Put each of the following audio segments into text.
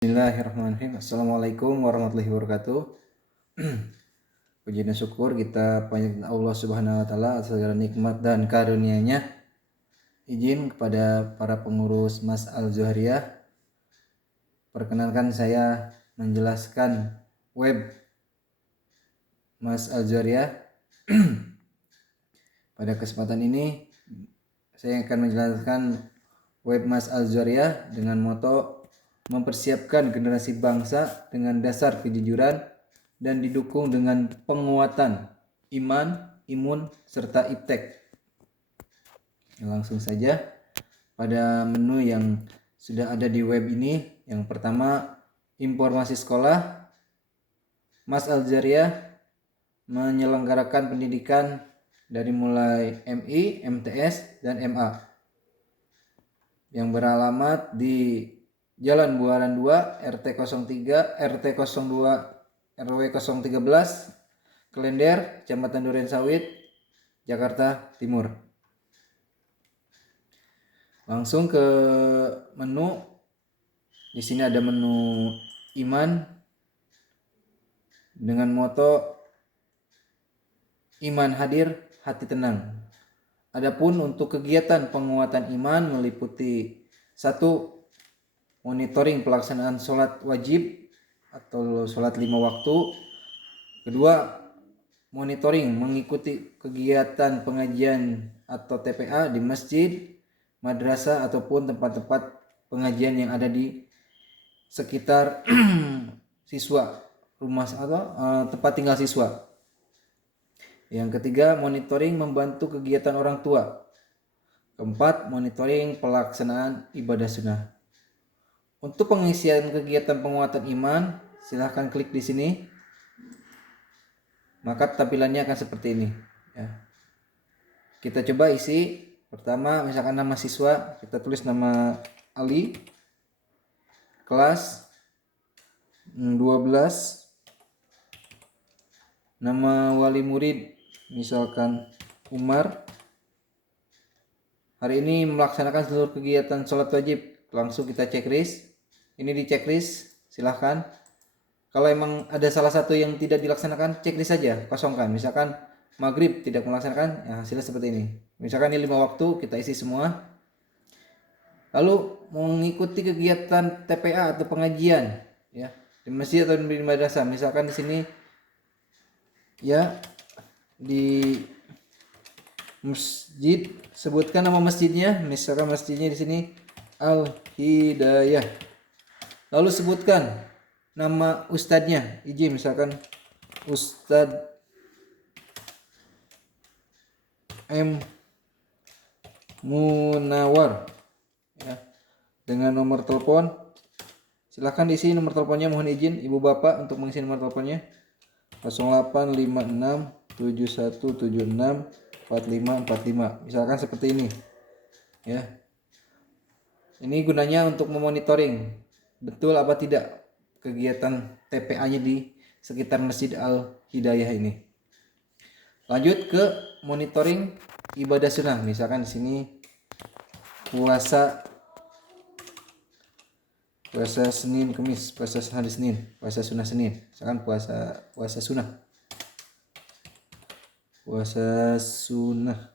Bismillahirrahmanirrahim. Assalamualaikum warahmatullahi wabarakatuh. Puji dan syukur kita panjatkan Allah Subhanahu wa taala atas segala nikmat dan karunia-Nya. Izin kepada para pengurus Mas Al-Zuhriyah, perkenalkan saya menjelaskan web Mas Al-Zuhriyah. Pada kesempatan ini saya akan menjelaskan web Mas Al-Zuhriyah dengan moto mempersiapkan generasi bangsa dengan dasar kejujuran dan didukung dengan penguatan iman, imun, serta iptek. Langsung saja pada menu yang sudah ada di web ini. Yang pertama, informasi sekolah. Mas Al-Zuhriyah menyelenggarakan pendidikan dari mulai MI, MTS, dan MA yang beralamat di Jalan Buaran 2, RT 03, RT 02, RW 013, Klender, Kecamatan Durensawit, Jakarta Timur. Langsung ke menu. Di sini ada menu iman dengan moto iman hadir, hati tenang. Adapun untuk kegiatan penguatan iman meliputi 1. Monitoring pelaksanaan sholat wajib atau sholat 5 waktu. Kedua, monitoring mengikuti kegiatan pengajian atau TPA di masjid, madrasah ataupun tempat-tempat pengajian yang ada di sekitar siswa, rumah atau tempat tinggal siswa. Yang ketiga, monitoring membantu kegiatan orang tua. Keempat, monitoring pelaksanaan ibadah sunnah. Untuk pengisian kegiatan penguatan iman, silahkan klik di sini. Maka tampilannya akan seperti ini. Ya. Kita coba isi. Pertama, misalkan nama siswa, kita tulis nama Ali, kelas 12, nama wali murid, misalkan Umar. Hari ini melaksanakan seluruh kegiatan sholat wajib. Langsung kita checklist. Ini di checklist, silahkan. Kalau emang ada salah satu yang tidak dilaksanakan, checklist saja, kosongkan. Misalkan maghrib tidak melaksanakan, ya hasilnya seperti ini. Misalkan ini 5 waktu, kita isi semua. Lalu mengikuti kegiatan TPA atau pengajian, ya di masjid atau di madrasah. Misalkan di sini, ya di masjid, sebutkan nama masjidnya. Misalkan masjidnya di sini Al-Hidayah. Lalu sebutkan nama ustadznya, izin misalkan Ustadz M. Munawar, ya, dengan nomor telepon. Silahkan diisi nomor teleponnya, mohon izin ibu bapak untuk mengisi nomor teleponnya 085671764545. Misalkan seperti ini, ya. Ini gunanya untuk memonitoring betul apa tidak kegiatan TPA-nya di sekitar Masjid Al-Hidayah ini. Lanjut ke monitoring ibadah sunnah. Misalkan di sini puasa Senin Kamis, puasa hari Senin, puasa sunnah Senin. Misalkan puasa sunnah. Puasa sunnah.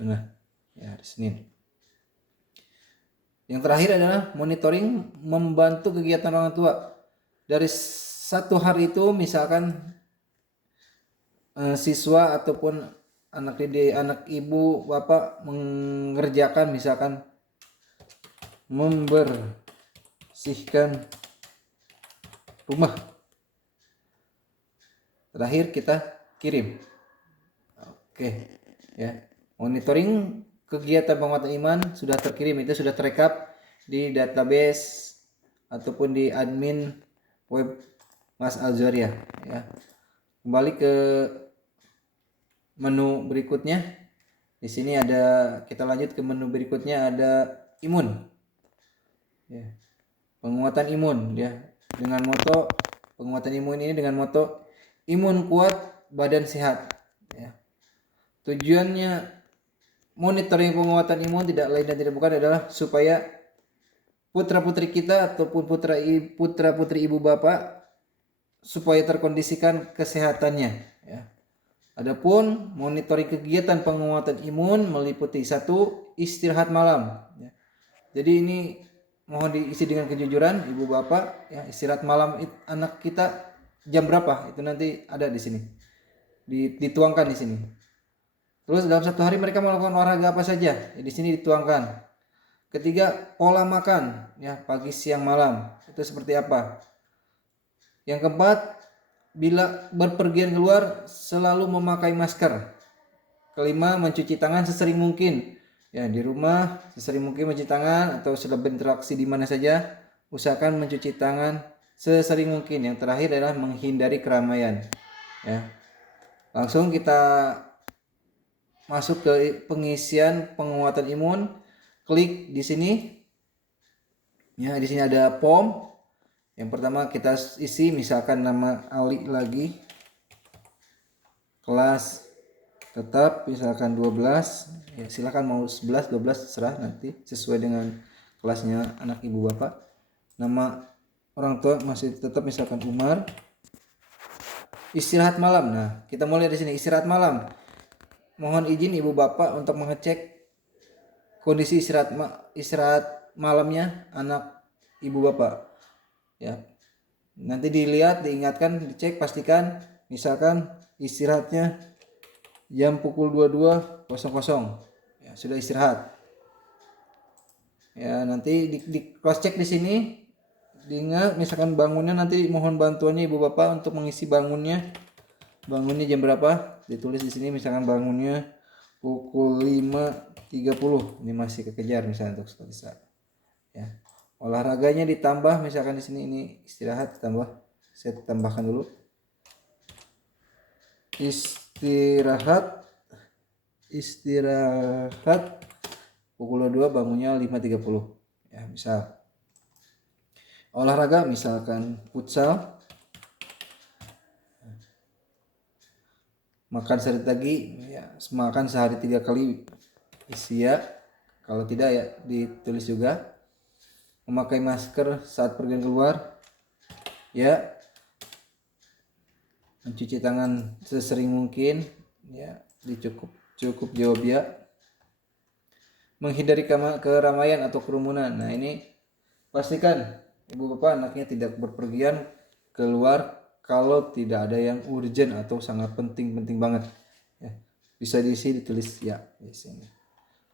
Ya, hari Senin. Yang terakhir adalah monitoring membantu kegiatan orang tua. Dari satu hari itu misalkan siswa ataupun anak didik, anak ibu, bapak mengerjakan misalkan membersihkan rumah. Terakhir kita kirim. Oke, ya. Monitoring kegiatan penguatan iman sudah terkirim, itu sudah terekap di database ataupun di admin web Mas Al-Zuhriyah, ya. Kembali ke menu berikutnya. Di sini ada, kita lanjut ke menu berikutnya, ada imun. Ya. Penguatan imun, ya. Dengan moto penguatan imun ini dengan moto imun kuat, badan sehat, ya. Tujuannya monitoring penguatan imun tidak lain dan tidak bukan adalah supaya putra-putri kita ataupun putra-putri ibu bapak supaya terkondisikan kesehatannya, ya. Adapun monitoring kegiatan penguatan imun meliputi satu, istirahat malam, ya. Jadi ini mohon diisi dengan kejujuran ibu bapak, ya. Istirahat malam anak kita jam berapa itu nanti ada di sini, dituangkan di sini. Terus dalam satu hari mereka melakukan olahraga apa saja, ya, di sini dituangkan. Ketiga, pola makan, ya, pagi siang malam itu seperti apa. Yang keempat, bila berpergian keluar selalu memakai masker. Kelima, mencuci tangan sesering mungkin, ya, di rumah sesering mungkin mencuci tangan, atau sudah berinteraksi di mana saja usahakan mencuci tangan sesering mungkin. Yang terakhir adalah menghindari keramaian, ya. Langsung kita masuk ke pengisian penguatan imun. Klik di sini, ya. Di sini ada form. Yang pertama kita isi misalkan nama Ali lagi, kelas tetap misalkan 12, ya, silakan mau 11 12 terserah nanti sesuai dengan kelasnya anak ibu bapak. Nama orang tua masih tetap misalkan Umar. Istirahat malam. Nah, kita mulai di sini istirahat malam. Mohon izin ibu bapak untuk mengecek kondisi istirahat malamnya anak ibu bapak, ya. Nanti dilihat, diingatkan, dicek, pastikan misalkan istirahatnya jam pukul 22.00, ya, sudah istirahat, ya. Nanti di cross check di sini, diingat misalkan bangunnya nanti mohon bantuannya ibu bapak untuk mengisi bangunnya jam berapa, ditulis di sini misalkan bangunnya pukul 5.30, ini masih kekejar misalnya untuk suatu saat, ya. Olahraganya ditambah misalkan di sini ini istirahat ditambah, saya tambahkan dulu istirahat pukul 22, bangunnya 5.30, ya. Misal olahraga misalkan futsal, makan sehari pagi, ya, makan sehari 3 kali isi, ya. Kalau tidak ya ditulis juga. Memakai masker saat pergi keluar, ya. Mencuci tangan sesering mungkin, ya, cukup jawab ya. Menghindari keramaian atau kerumunan. Nah, ini pastikan ibu bapak anaknya tidak berpergian keluar kalau tidak ada yang urgent atau sangat penting banget, ya. Bisa diisi, ditulis ya di sini.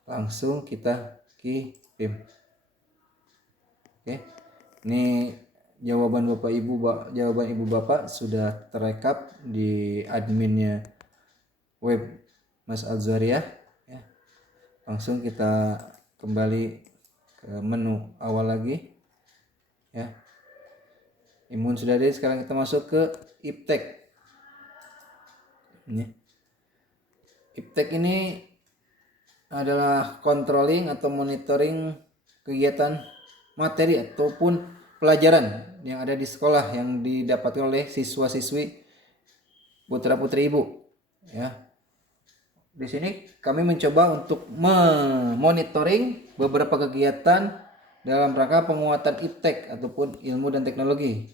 Langsung kita kirim. Oke. Ini jawaban ibu bapak sudah terekap di adminnya web Mas Azwaria, ya. Langsung kita kembali ke menu awal lagi, ya. Imun sudah ada, sekarang kita masuk ke iptek. Ini iptek ini adalah controlling atau monitoring kegiatan materi ataupun pelajaran yang ada di sekolah yang didapatkan oleh siswa-siswi putra-putri ibu, ya. Di sini kami mencoba untuk memonitoring beberapa kegiatan dalam rangka penguatan iptek ataupun ilmu dan teknologi.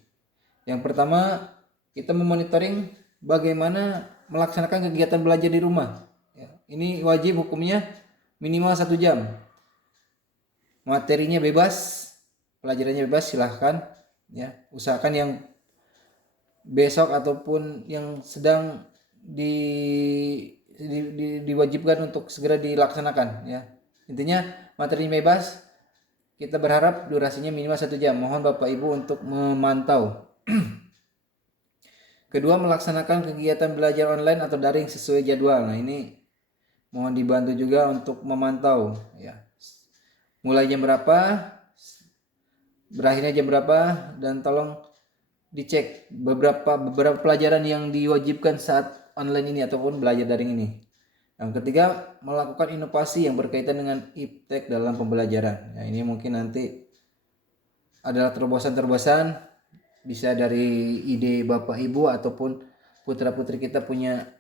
Yang pertama, kita memonitoring bagaimana melaksanakan kegiatan belajar di rumah, ya. Ini wajib hukumnya minimal 1 jam. Materinya bebas, pelajarannya bebas, silahkan, ya. Usahakan yang besok ataupun yang sedang diwajibkan untuk segera dilaksanakan, ya. Intinya materinya bebas, kita berharap durasinya minimal 1 jam. Mohon bapak ibu untuk memantau. Kedua, melaksanakan kegiatan belajar online atau daring sesuai jadwal. Nah, ini mohon dibantu juga untuk memantau, ya. Mulai jam berapa, berakhirnya jam berapa, dan tolong dicek beberapa pelajaran yang diwajibkan saat online ini ataupun belajar daring ini. Yang ketiga, melakukan inovasi yang berkaitan dengan iptek dalam pembelajaran. Nah, ini mungkin nanti adalah terobosan-terobosan, bisa dari ide bapak ibu ataupun putra putri kita punya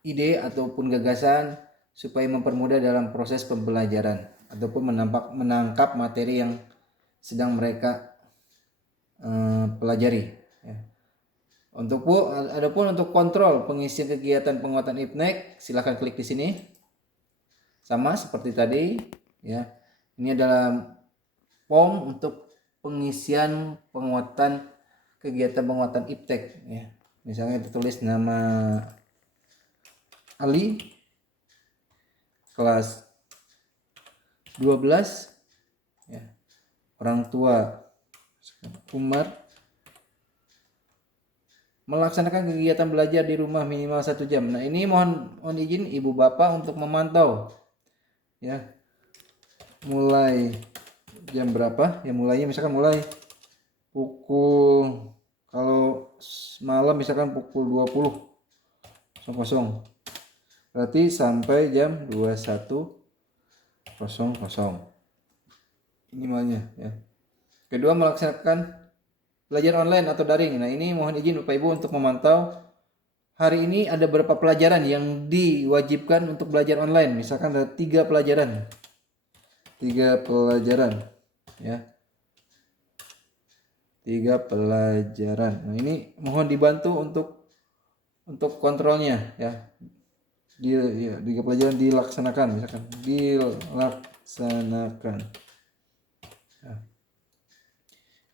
ide ataupun gagasan supaya mempermudah dalam proses pembelajaran ataupun menangkap materi yang sedang mereka pelajari. Ya. Adapun untuk kontrol pengisian kegiatan penguatan IPNEK, silahkan klik di sini. Sama seperti tadi, ya. Ini adalah form untuk pengisian penguatan kegiatan penguatan IPTEK, ya. Misalnya ditulis nama Ali, kelas 12, ya. Orang tua Umar, melaksanakan kegiatan belajar di rumah minimal 1 jam. Nah, ini mohon izin ibu bapak untuk memantau, ya, mulai jam berapa, ya mulainya misalkan mulai pukul, kalau malam misalkan pukul 20.00, berarti sampai jam 21.00 minimalnya, ya. Kedua, melaksanakan belajar online atau daring. Nah, ini mohon izin Bapak Ibu untuk memantau hari ini ada berapa pelajaran yang diwajibkan untuk belajar online. Misalkan ada 3 pelajaran. 3 pelajaran, ya. 3 pelajaran. Nah, ini mohon dibantu untuk kontrolnya, ya. 3 pelajaran dilaksanakan, misalkan dilaksanakan. Nah.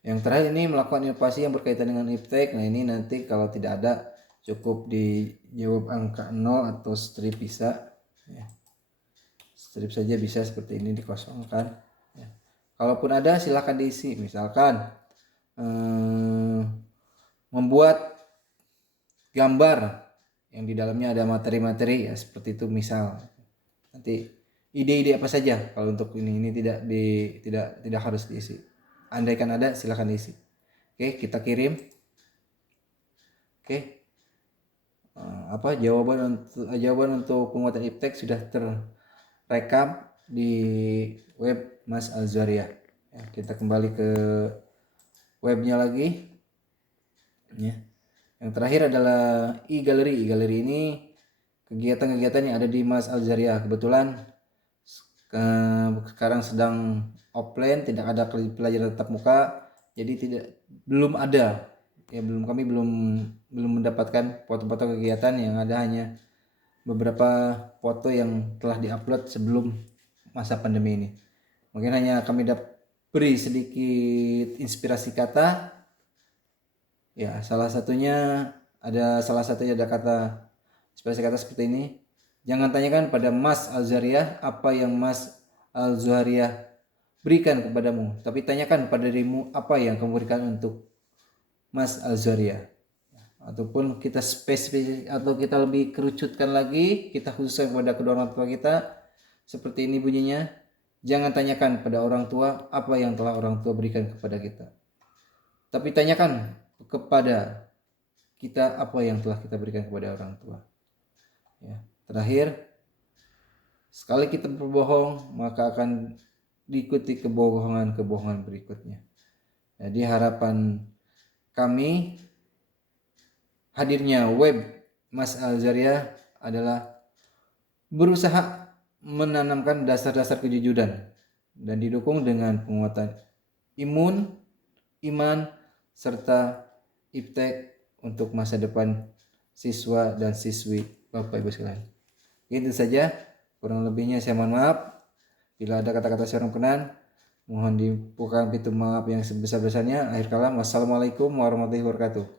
Yang terakhir ini melakukan inovasi yang berkaitan dengan IPTEK. Nah, ini nanti kalau tidak ada cukup dijawab angka 0 atau strip bisa, ya. Strip saja bisa seperti ini, dikosongkan, ya. Kalaupun ada silahkan diisi, misalkan membuat gambar yang di dalamnya ada materi-materi, ya seperti itu misal. Nanti ide-ide apa saja kalau untuk ini tidak harus diisi. Andaikan ada silahkan diisi. Oke, kita kirim. Oke. Jawaban untuk penguatan IPTEK sudah terrekam di web Mas Alzariah. Ya, kita kembali ke webnya lagi. Ya. Yang terakhir adalah e-gallery. E-gallery ini kegiatan-kegiatan yang ada di Mas Alzariah. Kebetulan sekarang sedang offline, tidak ada pelajaran tatap muka, jadi belum ada, ya, kami belum mendapatkan foto-foto kegiatan. Yang ada hanya beberapa foto yang telah diupload sebelum masa pandemi ini. Mungkin hanya kami beri sedikit inspirasi kata, ya. Salah satunya ada kata inspirasi kata seperti ini. Jangan tanyakan pada Mas Alzariah apa yang Mas Alzariah berikan kepadamu, tapi tanyakan pada dirimu apa yang kamu berikan untuk Mas Alzariah. Ataupun kita spesifik atau kita lebih kerucutkan lagi, kita khususkan kepada kedua orang tua kita, seperti ini bunyinya. Jangan tanyakan pada orang tua apa yang telah orang tua berikan kepada kita, tapi tanyakan kepada kita apa yang telah kita berikan kepada orang tua, ya. Terakhir, sekali kita berbohong maka akan diikuti kebohongan berikutnya. Jadi harapan kami hadirnya web Mas Alzariah adalah berusaha menanamkan dasar-dasar kejujuran dan didukung dengan penguatan iman, serta IPTEK untuk masa depan siswa dan siswi Bapak Ibu sekalian. Itu saja, kurang lebihnya saya mohon maaf. Bila ada kata-kata saya berkenan, mohon dibuka pintu maaf yang sebesar-besarnya. Akhir kalam, wassalamualaikum warahmatullahi wabarakatuh.